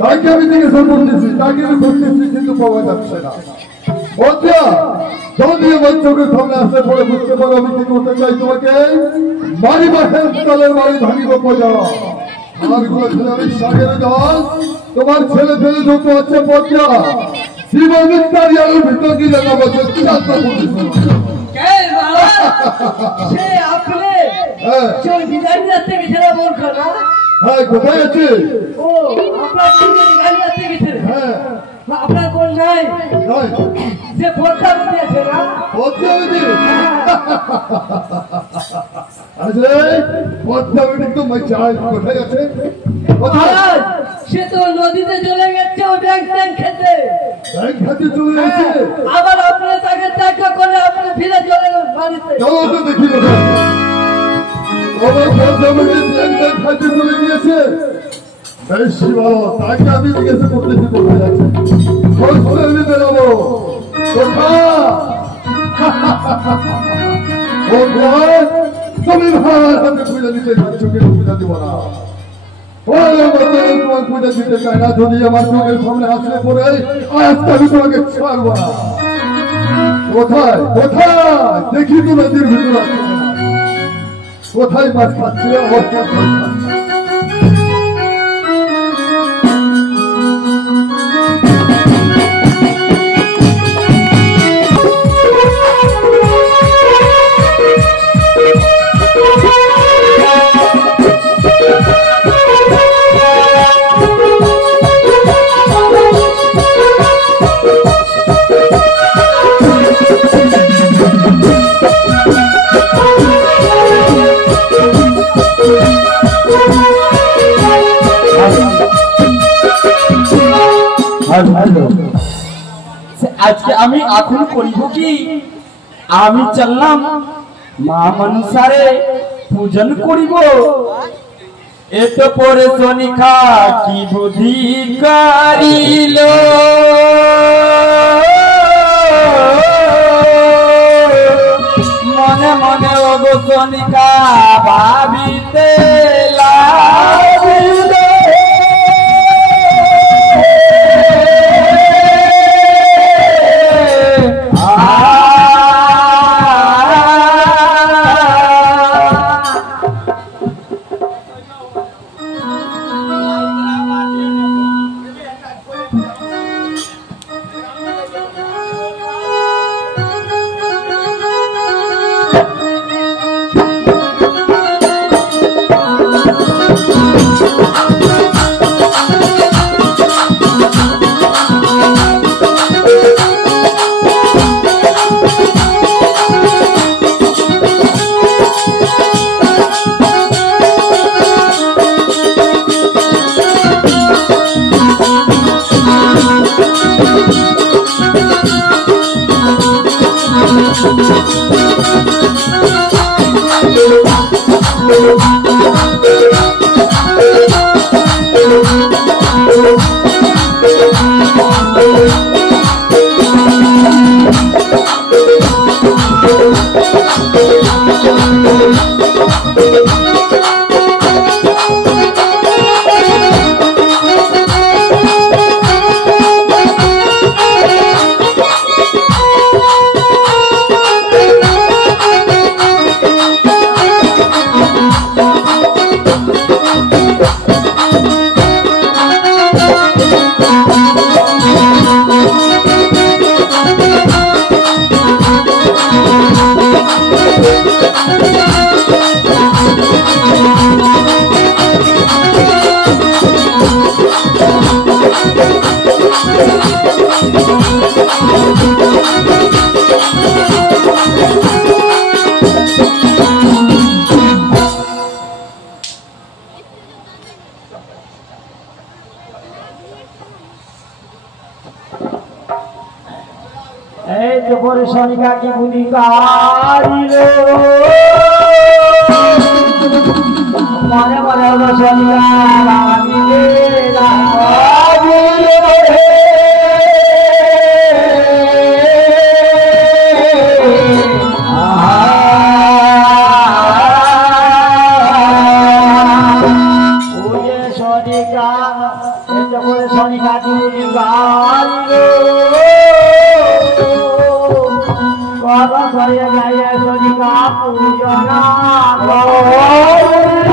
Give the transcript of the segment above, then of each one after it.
তাকে আমি জিজ্ঞাসা করতেছি, তাকে আমি করতেছি, কিন্তু পাওয়া যাচ্ছে না। যদি আমার চোখের সামনে আসলে পরে বুঝতে পারো আমি কি করতে চাই, তোমাকে বাড়ি বা হেলতালের বাড়ি ভাঙিব পজা। আমার গুলো ছেলে আমি সাগের দল, তোমার ছেলে ফেলে যত আছে পজা জীবন মিথ্যারি আলোর ভিতর কি জানা বছর কি আত্মা করতেছে কোথায় আছে? আপনার কোন নাই যে পদ্মাবতী আছে না? পদ্মাবতী আরে পদ্মাবতী তো মজাই কোথায় আছে? সে তো নদীতে চলে গেছে ও ব্যাংক খেতে। ব্যাংক খেতে চলে গেছে? আবার আপনি তাকে দেখা করে আপনি ফিরে চলে বাড়িতে। চলো তো দেখি কোথায় আমার পদ্মাবতী ব্যাংক খেতে চলে গিয়েছে। বেশ ভালো, তাকে আমি জিজ্ঞাসা করতেছি কোথায় আছে। আমি বেরোবো তুমি ভাবে পূজা দিতে যাচ্ছ, কেন পূজা দিব না? তোমার পূজা দিতে চাই না। যদি আমার চোখের সামনে আসলে পরে আজকে আমি তোমাকে ছাড়বো না। কোথায় কোথায় দেখি তো নদীর ভিতরে কোথায় মাছ খাচ্ছে অবস্থা আজকে আমি এখন করিব কি? আমি চললাম মা মনসারে পূজন করিব। এত পরে সোনিখা কি বুদ্ধি করিল, মনে মনে ওগো সোনিখা ভাবিতে লাগিল। सोनिका की बुद्धि कारिलो मने मने सोनिका लागिले लागिले ओये सोनिका सोनिका बाबा करे जाए सोनिका पूजना सोनिका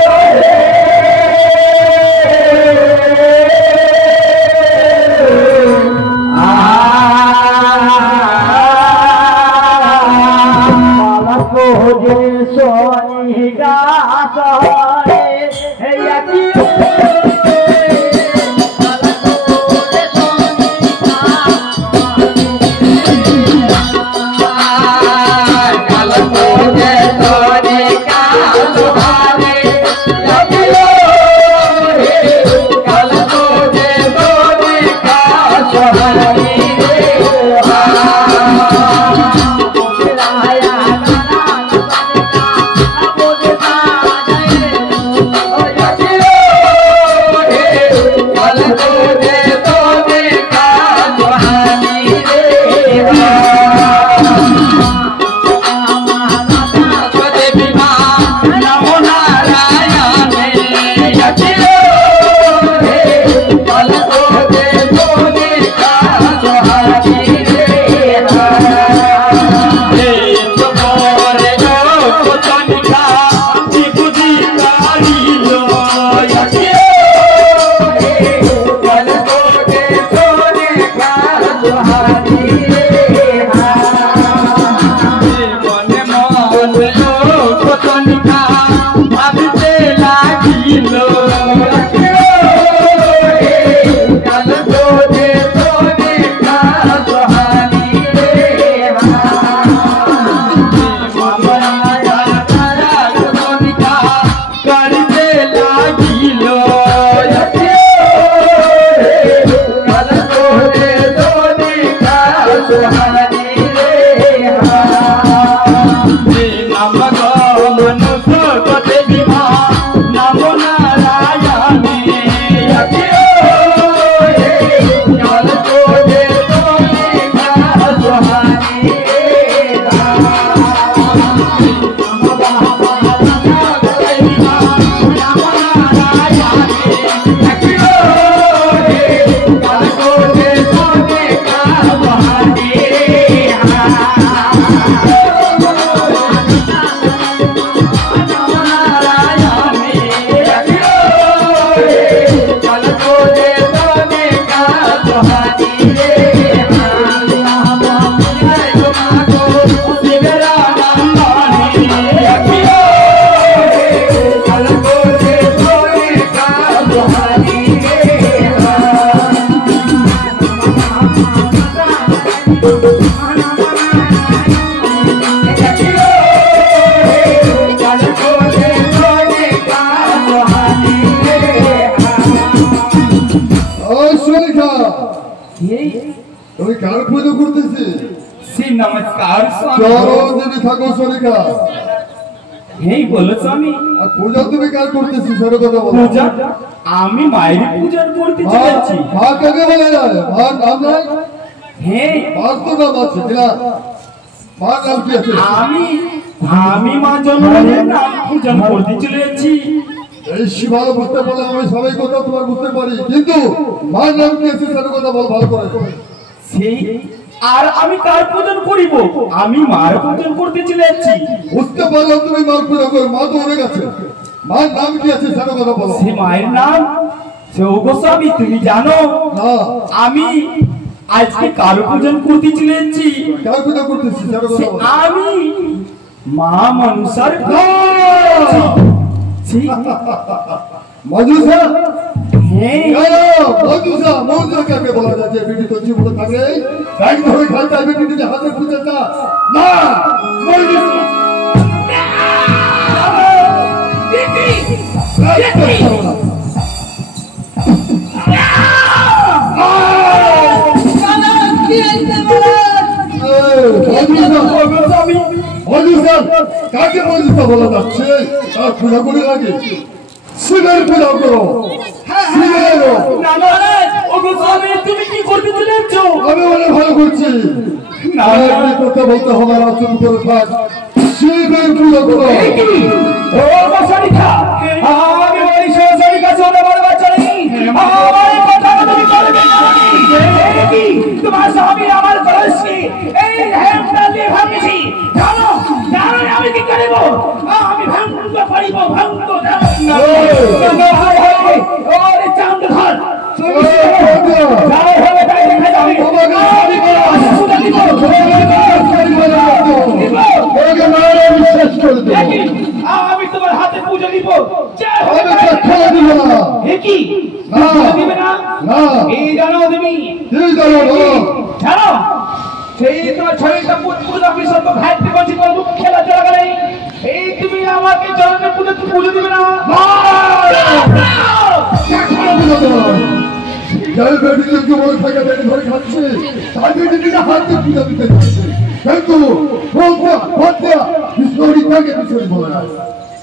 नमस्कार बोलो स्वामी पूजा तुम्हें क्या करते पूजा मायर पूजा करते बोला जाए नाम तो नाम मা জননীর নাম পূজন করতে চলেছি এই শিবা বুঝতে পারলে আমি সবাই কথা তোমার বুঝতে পারি কিন্তু মার নাম কি আছে সেটা কথা বল ভালো করে সেই আর আমি কার পূজন করিব আমি মার পূজন করতে চলেছি বুঝতে পারলে তুমি মার পূজা করো মা তো অনেক আছে মার নাম কি আছে সেটা কথা বলো সেই মায়ের নাম গোস্বামী তুমি জানো না আমি আজকে কার পূজন করতে চলেছি কার পূজা করতেছি সেটা কথা বলো আমি মা মনসার মজুসা হ্যাঁ মজুসা মজুসা কাকে বলা যায় যে বেটি তো জীবনে থাকে ব্যাগ ধরে খাইতে বেটিতে হাতে পূজাটা না মজুসা কাকে মজুসা বলা যাচ্ছে তার পূজা করে লাগে শিবের পূজা করো তুমি কি করতে চলেছ আমি অনেক ভালো করছি কথা বলতে হবে না তুমি করে থাক শিবের পূজা করো আমি হইব ভঙ্গ ওরে চাঁদ ঘর যাই হবে তাই দেখা যাবে আমি তোমার হাতে পূজা দিব দিবে না এই জানো তুমি জানো সেই তোমার শরীরটা পূজা বিসর্গ ঘাটতে বলছি কোনো দুঃখ খেলা চলা গেলে এই তুমি আমাকে চরণে পুজো দিবে না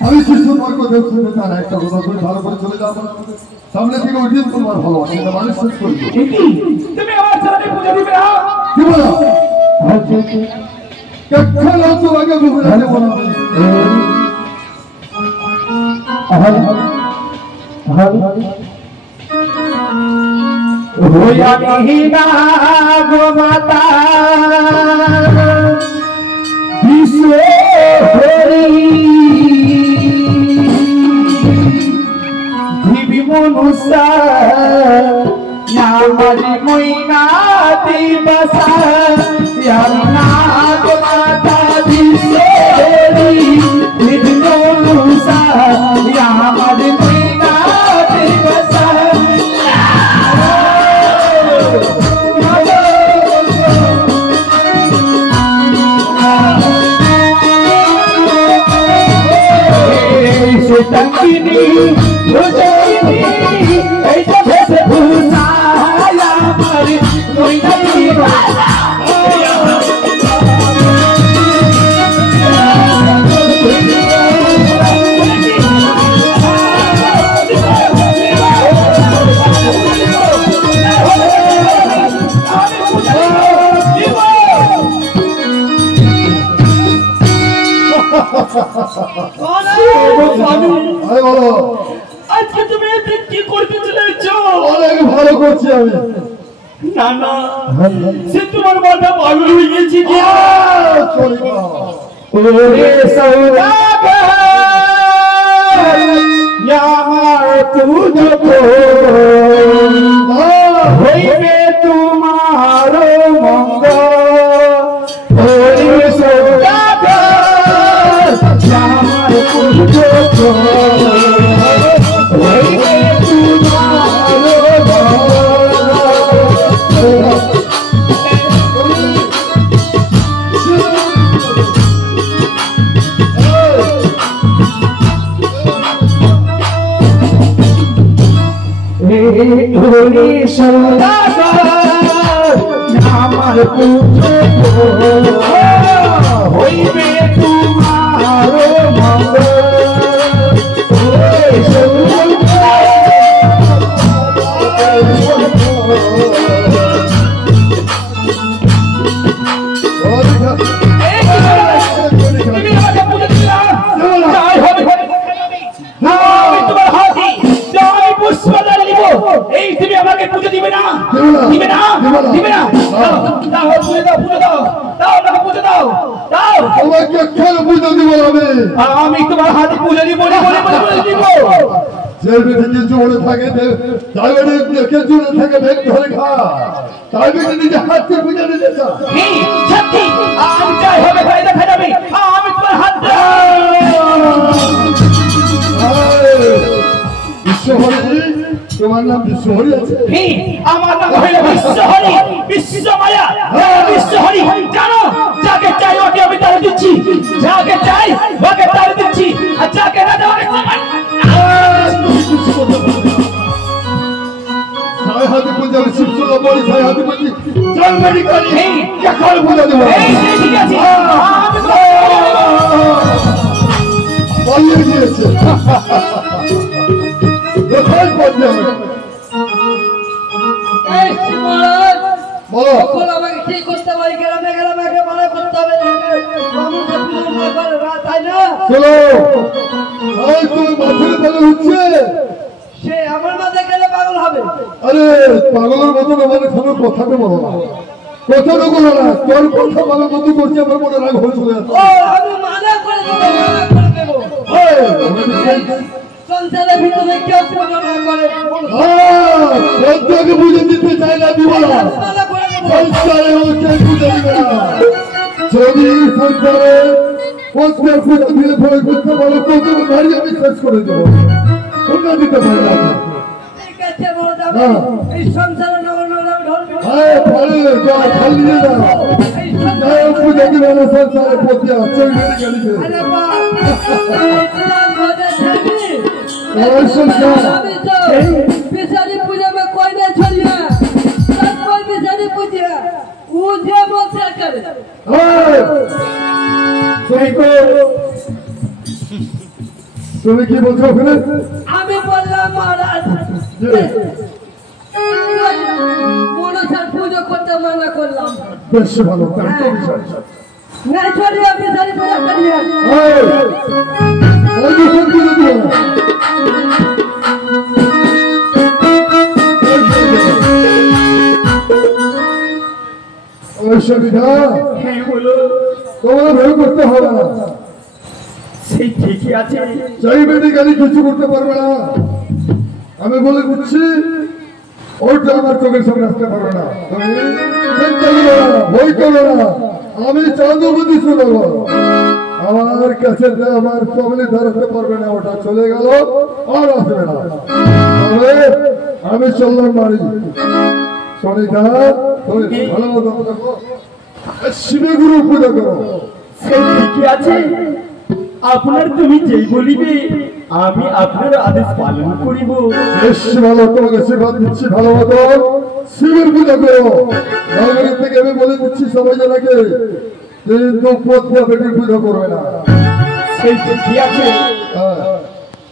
আমি কৃষ্ণ তার একটা কথা করে ভালো করে চলে যাবো সামনে থেকে উঠে তোমার ভালোবাসা মানুষ শেষ করবো তুমি আমার চরণে পুজো দিবে না দিব না তোমাকে মুখে দেবো না গো মাতা বিশ্বহরি দিবি মনুষা নামারি মইনা দিবসা না গো মাতা বিশ্বহরি দিবি মনুষা নামারি মইনা দিবসা टंकिनी भुजाइनी ऐसा भेसे भूसाया मरी कोई नहीं वाला আজকে তুমি কি করতে চলেছো অনেক ভালো করছি আমি না না সে তোমার মাথা পাগল হয়ে গেছে কি ওরে সৌদাগর আমার তুঝকো হইবে তোমার মঙ্গল ওরে সৌদাগর আমার তুঝকো হইবে তোমার মঙ্গল হরি সৌদাগর আমার পুত্র হইবে তোমার মঙ্গল হরি এই তুমি আমাকে পুজো দিবে না দিবে না দিবে না দাও পুজো দাও পুজো দাও দাও আমাকে পুজো দাও দাও তোমাকে কেন পুজো দিব আমি তোমার হাতে পুজো দিব বলে দিব যে বেটি জোরে থাকে তাই বেটি জোরে থাকে ভেঙে ধরে খা তাই বেটি নিজে হাতে পুজো দিতে চায় এই সত্যি আমি চাই হবে ভাই দেখা যাবে আমি তোমার হাত বিশ্বহরি তোমার নাম বিশ্বহরি আছে আমার নাম হইল বিশ্বহরি বিশ্বমায়া বিশ্বহরি জানো যাকে চাই ওকে আমি তার দিচ্ছি যাকে চাই ওকে তার দিচ্ছি আর যাকে না দেওয়া সাই হাতে পুজো শিবসুল বলি সাই হাতে পুজো চল মেডিকেল এখন পুজো দেব এই ঠিক আছে আমি তো বলিয়ে দিয়েছে কোথায় পড়বে এই শিবরাজ বলো এখন আমাকে কি করতে পারি গ্রামে গ্রামে মারা করতে হবে মানুষকে পুজো না করে তাই না চলো ওই তুমি মাথায় তালে হচ্ছে সে আমার মাঝে গেলে পাগল হবে আরে পাগলের মতো মানে কোনো কথাটা বলো না কথাটা বলো না তোর কথা ভালো মতো করছে আমার মনে রাগ হয়ে চলে যাচ্ছে ও আমি মানা করে দেবো সংসারের ভিতরে কেউ পুজো না করে পদ্মাকে বুঝে দিতে চাই না দিব না সংসারে হচ্ছে বুঝে দিবে না যদি সংসারে পদ্মার পুজো দিলে ভয় করতে পারো তো তুমি ভারী আমি শেষ করে দেবো তোমরা দিতে পারে না ঠিক আছে বড় এই সংসারে নগর নগর ঢলবে ভালো খালি না যাই পুজো দিবে না সংসারে পদ্মা চলে গেলে আরে বাবা बिसारी पूजा में कोई नहीं छोड़िए सब कोई बिसारी पूजा पूजा मत करे তুমি কি বলছো ওখানে আমি বললাম মহারাজ মনসার পুজো করতে মানা করলাম বেশ ভালো তাই তো বিষয় नहीं छोड़िए बिसारी पूजा करिए ওই বিষয় পুজো দিও না তোমার ভয় করতে হবে না সেই ঠিকই আছে চাই মেডিকেলি কিছু করতে পারবে না আমি বলে দিচ্ছি ওইটা আমার চোখের সামনে আসতে পারবে না তুমি চিন্তা করো না ভয় করো না আমি চাঁদবতী শোনাবো আমার কাছে আমার ফ্যামিলি ধরাতে পারবে না ওটা চলে গেল আর আসবে না তবে আমি চললাম বাড়ি সনিতা তুমি ভালো মতো দেখো শিবে গুরু পূজা করো সেই ঠিকই আছে আপনার তুমি যেই বলিবে আমি আপনার আদেশ পালন করিব বেশ ভালো তোমাকে আশীর্বাদ দিচ্ছি ভালো মতো শিবের পূজা করো নগরী থেকে আমি বলে দিচ্ছি সবাই জানাকে কিন্তু পদ্মা বেটির পূজা করবে না সেই ঠিকই আছে হ্যাঁ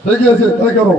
ঠিকই আছে তাই করো